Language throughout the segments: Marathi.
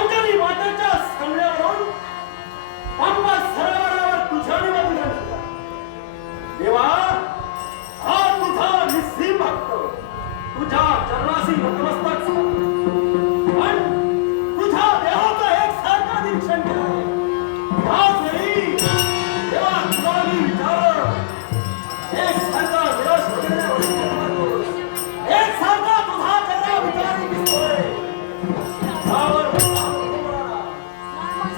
अंजनी मातेच्या सांगण्यावरून पंपा सरोवरावर तुझ्या निमंत्रण देवा, हा तुझा निस्सीम भक्त तुझ्या चरणाशी नतमस्तक पण तुझ्या देहाचं एकसारखं निरीक्षण केलं. ह्याच वेळी देवा तुला मी विचार एकसारखा विलास वगैरे एकसारखा तुझा चेहरा विचारी दिसतोय.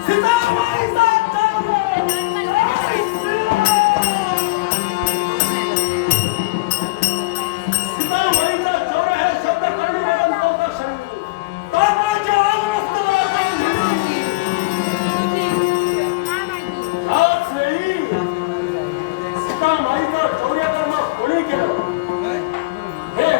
सीतामाईचा चौर हे शब्द करणे सीतामाईचं चौर्यकर्म कोणी केलं हे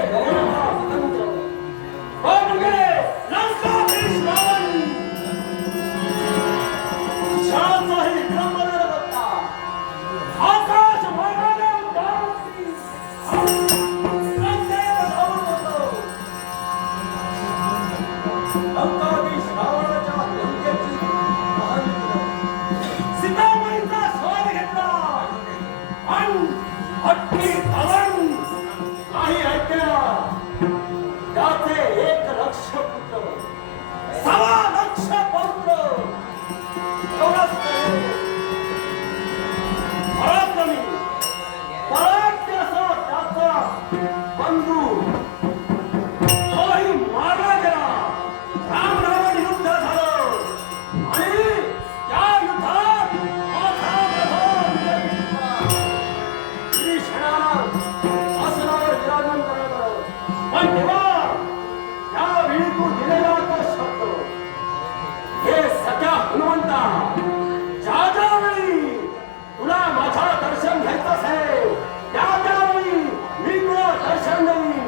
सीतामाईचा स्वाद घेतला आणि हट्टी धावण नाही ऐकला. त्याचे 1,00,000 पुत्र 1,00,000 पौत्र एवढंच पराक्रमी पराक्रमी असा त्याचा बंधू तोही मारला गेला. राम रावण युद्ध झालं आणि त्या युद्धात माझा क्षणाला आसनावर विराजमान करण्यात आलं. पण तेव्हा त्यावेळी तू दिलेला तो शब्द हे सख्या हनुमंता, ज्या ज्यावेळी तुला माझा दर्शन घ्यायचं असेल त्या त्यावेळी मी तुला दर्शन देईन.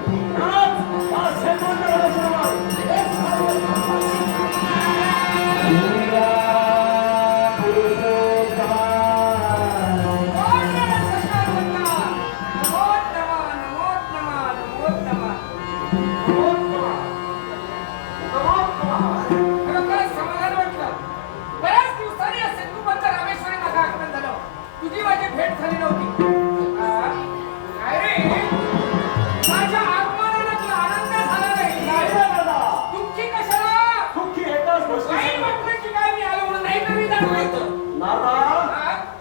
तुझी माझी भेट झाली नव्हती. काय रे, माझ्या आगमनाला तुला आनंद झाला नाही? दुःखी कशाला? दुःखी एकाच गोष्टी काही म्हटलं की काय मी आलो म्हणून नाही तरी जाणवायचं. नाता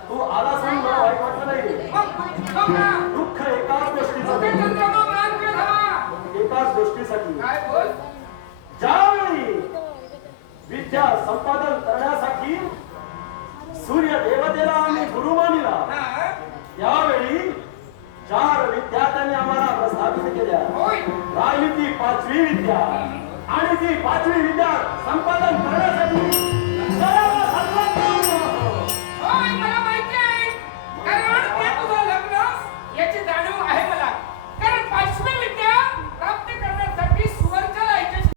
तू आलास म्हणून मला वाईट वाटलं नाही. मग ना दुःख एकाच गोष्टीचं ते चंद्रमा मार्ग झाला. एकाच गोष्टीसाठी काय बोल? ज्यावेळी विद्या संपादन करण्यासाठी सूर्य देवतेला आम्ही गुरु मानिला त्यावेळी 4 विद्यार्थ्यांनी आम्हाला प्रस्थापित केल्या. राहिली ती 5वी विद्या आणि ती 5वी विद्या संपादन करण्यासाठी